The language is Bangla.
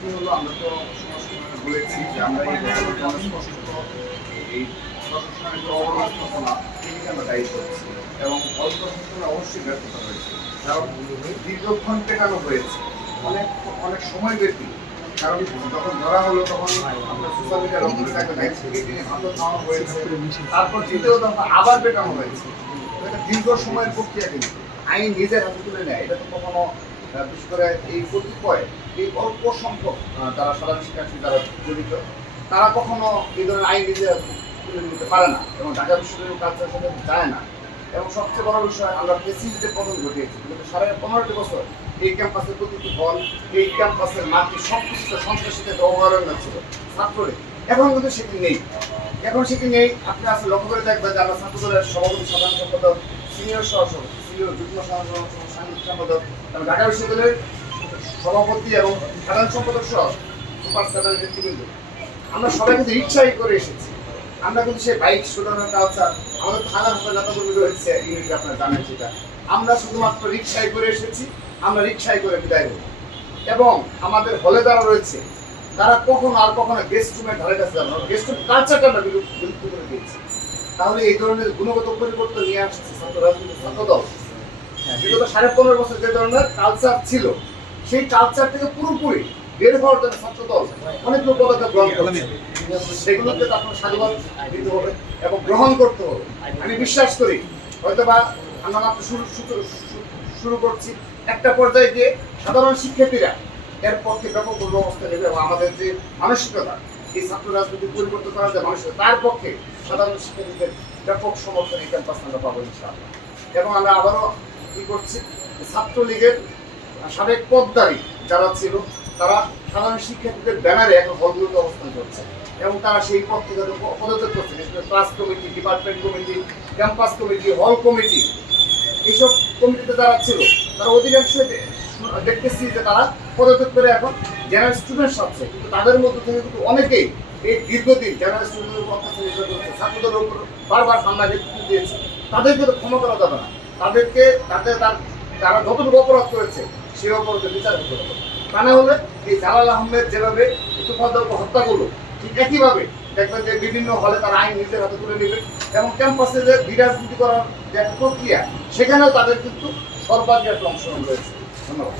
একটি হলো আমরা তো বলেছি যে আমরা এই স্পষ্ট এই প্রশাসনের যে অবস্থাপনা এদিকে আমরা দায়ী করছি এবং অল্প প্রশাসনের অবশ্যই ব্যর্থতা হয়েছে, কারণ দীর্ঘক্ষণ পেটানো হয়েছে, অনেক অনেক সময় ব্যাপী। কারণ যখন ধরা হলো তখন আপনার সোশ্যাল মিডিয়ার অগ্রে তাকে দায়িত্ব থেকে তিনি হাত খাওয়ানো হয়েছে, তারপর দ্বিতীয় দফা আবার পেটানো হয়েছে। এটা দীর্ঘ সময়ের প্রক্রিয়া, কিন্তু আইন নিজের হাতে তুলে নেয় এটা তো কখনো, বিশেষ করে এই কতিপয় এই অল্প সংখ্যক যারা সাধারণ শিক্ষার্থী যারা জড়িত, তারা কখনো এই ধরনের আইন নিজে তুলে নিতে পারে না এবং ঢাকা বিশ্ববিদ্যালয়ের কালচারের সাথে যায় না। এবং সবচেয়ে বড় বিষয়, আমরা প্রেসিডেন্টে পতন ঘটিয়েছি, কিন্তু 15.5 বছর এই ক্যাম্পাসের প্রতিটি হল, এই ক্যাম্পাসের মাটি সব কিছুতে সন্ত্রাসীদের অভয়ারণ্য ছিল ছাত্রদের। এখন কিন্তু সেটি নেই, এখন সেটি নেই। আপনি আসলে লক্ষ্য করে দেখবেন যে আমরা ছাত্রদলের সভাপতি, সাধারণ সম্পাদক, সিনিয়র সহসভাপতি, সিনিয়র যুগ্ম সাংগঠনিক সম্পাদক এবং ঢাকা বিশ্ববিদ্যালয়ের সভাপতি এবং সাধারণ সম্পাদক সহ সুপার সাধারণ নেতৃবৃন্দ, আমরা সবাই কিন্তু রিক্সাই করে এসেছি। আমরা কিন্তু সেই বাইক শোনানোর কালচার, আমাদের হাজার হাজার নেতাকর্মী রয়েছে ইউনিটে, আপনারা জানেন সেটা। আমরা শুধুমাত্র রিক্সাই করে এসেছি, আমরা রিক্সাই করে বিদায় হব। এবং আমাদের হলে যারা রয়েছে তারা কখনো আর কখনো গেস্ট রুমের ধারে কাছে যাবে না, গেস্ট রুম কালচারটা আমরা বিলুপ্ত করে দিয়েছি। তাহলে এই ধরনের গুণগত পরিবর্তন নিয়ে আসছে ছাত্র রাজনীতি, ছাত্রদল বিগত 15.5 বছর যে ধরনের কালচার ছিল, সেই কালচার থেকে পুরোপুরি বের হওয়ার জন্য ছাত্রদল অনেকগুলো পদক্ষেপ গ্রহণ করছে। সেগুলোকে আপনার সাধুবাদ দিতে হবে এবং গ্রহণ করতে হবে। আমি বিশ্বাস করি হয়তোবা আমরা মাত্র শুরু করছি, একটা পর্যায়ে গিয়ে সাধারণ শিক্ষার্থীরা এর পক্ষে ব্যাপক ব্যবস্থা নেবে এবং আমাদের যে মানসিকতা, এই ছাত্র রাজনীতি পরিবর্তন করার যে মানসিকতা, তার পক্ষে সাধারণ শিক্ষার্থীদের ব্যাপক সমর্থন এই ক্যাম্পাস আমরা পাবো ইনশাআল্লাহ। এবং আমরা আবারও কি করছি, ছাত্রলীগের সাবেক পদধারী যারা ছিল তারা সাধারণ শিক্ষার্থীদের ব্যানারে এখন হলগুলোতে অবস্থান করছে এবং তারা সেই পদ থেকে পদত্যাগ করছে। Class committee, department committee, campus committee, হল কমিটি, এইসব কমিটিতে যারা ছিল তারা অধিকাংশ দেখতেছি যে তারা পদত্যাগ করে এখন জেনারেল স্টুডেন্টস আছে। কিন্তু তাদের মধ্যে থেকে কিন্তু অনেকেই এই দীর্ঘদিন জেনারেল স্টুডেন্টের উপর অত্যাচার করছে, ছাত্রদের উপর বারবার হামলা নেতৃত্ব দিয়েছে। তাদেরকে তো ক্ষমা করা যাবে না, তাদেরকে তারা যতটুকু অপরাধ করেছে সেই অপরাধের বিচার করতে হবে। তা না হলে এই জালাল আহমেদ যেভাবে ইতুফাদ্দারকে হত্যা করলো, ঠিক একইভাবে দেখবেন যে বিভিন্ন হলে তারা আইন নিজের হাতে তুলে নেবে এবং ক্যাম্পাসে যে বিরাজনীতি করার যে একটা প্রক্রিয়া, সেখানেও তাদের কিন্তু সর্বাগ্রে একটা অংশগ্রহণ রয়েছে। ধন্যবাদ।